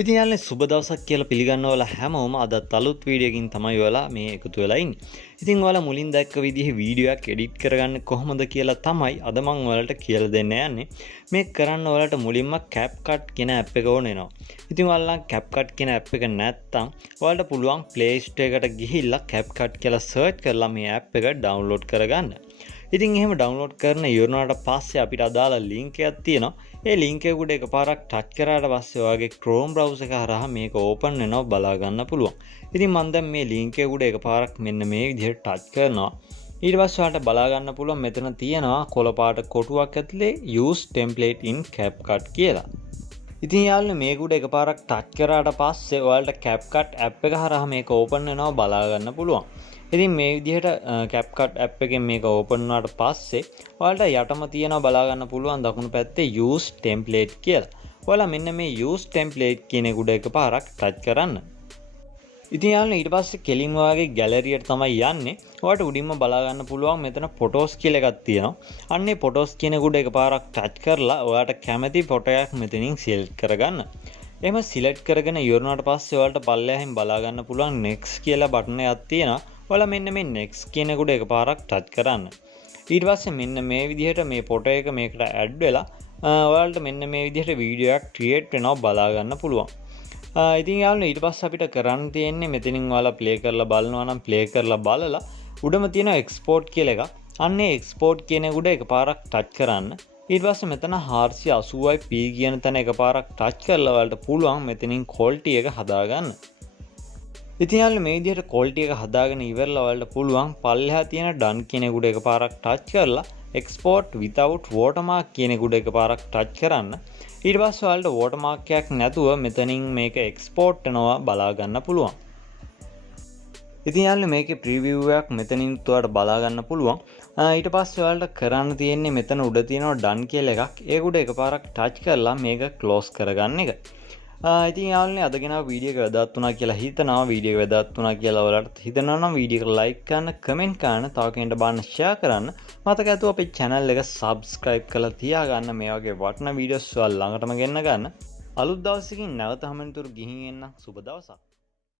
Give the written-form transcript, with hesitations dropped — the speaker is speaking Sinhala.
ඉතින් යාළුවනේ සුබ දවසක් කියලා පිළිගන්නවල හැමෝම අදත් අලුත් වීඩියෝ එකකින් තමයි ඔයාලා මේ එකතු වෙලා ඉන්නේ. ඉතින් ඔයාලා මුලින් දැක්ක විදිහේ වීඩියෝ එකක් එඩිට් කරගන්න කොහොමද කියලා තමයි අද මම ඔයාලට කියලා දෙන්න යන්නේ. මේක කරන්න ඔයාලට මුලින්ම capcut කියන app එක ඕන වෙනවා. ඉතින් ඔයාලා capcut කියන app එක නැත්නම් ඔයාලට පුළුවන් Play Store එකට ගිහිල්ලා capcut කියලා search කරලා මේ app එක download කරගන්න. ඉතින් එහෙම download කරන ඉවරනාට පස්සේ අපිට අදාළ link එකක් තියෙනවා. ඒ link එක උඩ එකපාරක් touch කරාට පස්සේ ඔයාගේ Chrome browser එක හරහා මේක open වෙනවා බලා ගන්න පුළුවන්. ඉතින් මම දැන් මේ link එක උඩ එකපාරක් මෙන්න මේ විදිහට touch කරනවා. ඊට පස්සේ ඔයාලට බලා ගන්න පුළුවන් මෙතන තියෙනවා කොළ පාට කොටුවක් ඇතුලේ use template in CapCut කියලා. ඉතින් යාළුවනේ මේක උඩ එකපාරක් touch කරාට පස්සේ ඔයාලට CapCut app එක හරහා මේක open වෙනවා බලා ගන්න පුළුවන්. ඉතින් මේ විදිහට CapCut app එකෙන් මේක open වුණාට පස්සේ ඔයාලට යටම තියෙනවා බලා ගන්න පුළුවන් දකුණු පැත්තේ use template කියලා. ඔයාලා මෙන්න මේ use template කියන එක උඩ එකපාරක් touch කරන්න. ඉතින් යාළුවනේ ඊට පස්සේ කෙලින්ම ඔයාගේ gallery එකට තමයි යන්නේ. ඔයාලට උඩින්ම බලා ගන්න පුළුවන් මෙතන photos කියලා එකක් තියෙනවා. අන්න ඒ photos කියන එක උඩ එකපාරක් touch කරලා ඔයාලට කැමති ෆොටෝ එකක් මෙතනින් select කරගන්න. එහෙම select කරගෙන ඉවරනාට පස්සේ ඔයාලට පල්ලෙහායින් බලා ගන්න පුළුවන් next කියලා බටන් එකක් තියෙනවා. ඔයාලා මෙන්න මේ next කියන එක උඩ එකපාරක් touch කරන්න. ඊට පස්සේ මෙන්න මේ විදිහට මේ ෆොටෝ එක මේකට add වෙලා ඔයාලට මෙන්න මේ විදිහට වීඩියෝ එකක් create වෙනවා බලා ගන්න පුළුවන්. ඉතින් යාළුවනේ ඊට පස්සේ අපිට කරන්න තියෙන්නේ මෙතනින් ඔයාලා play කරලා බලනවා නම් play කරලා බලලා උඩම තියෙන export කියලා එක. අන්න ඒ export කියන එක උඩ එකපාරක් touch කරන්න. ඊට පස්සේ මෙතන 480p කියන තැන එකපාරක් touch කරලා ඔයාලට පුළුවන් මෙතනින් quality එක හදාගන්න. ඉතින් යාළුවනේ මේ විදිහට quality එක හදාගෙන ඉවරලා ඔයාලට පුළුවන් පල්ලෙහා තියෙන done කියන එක උඩ එකපාරක් touch කරලා export without watermark කියන එක උඩ එකපාරක් touch කරන්න. ඊට පස්සේ ඔයාලට watermark එකක් නැතුව මෙතනින් මේක export වෙනවා බලා ගන්න පුළුවන්. ඉතින් යාළුවනේ මේකේ preview එකක් මෙතනින් ඔයාලට බලා ගන්න පුළුවන්. ඊට පස්සේ ඔයාලට කරන්න තියෙන්නේ මෙතන උඩ තියෙනවා done කියලා එකක්. ඒක උඩ එකපාරක් touch කරලා මේක close කරගන්න එක. ඉතින් යාළුවනේ අද ගෙනාව වීඩියෝ එක වැදගත් වුණා කියලා හිතනවා. වීඩියෝ එක වැදගත් වුණා කියලා ඔයාලට හිතනවා නම් වීඩියෝ එක like කරන්න, comment කරන්න, තව කෙනෙක්ට බලන්න share කරන්න. මතක ඇතුව අපේ channel එක subscribe කරලා තියාගන්න. මේ වගේ වටිනා වීඩියෝස් ඔයාලා ළඟටම ගෙන්න ගන්න. අලුත් දවසකින් නැවත හමුවෙනතුරු ගිහින් එන්න. සුබ දවසක්.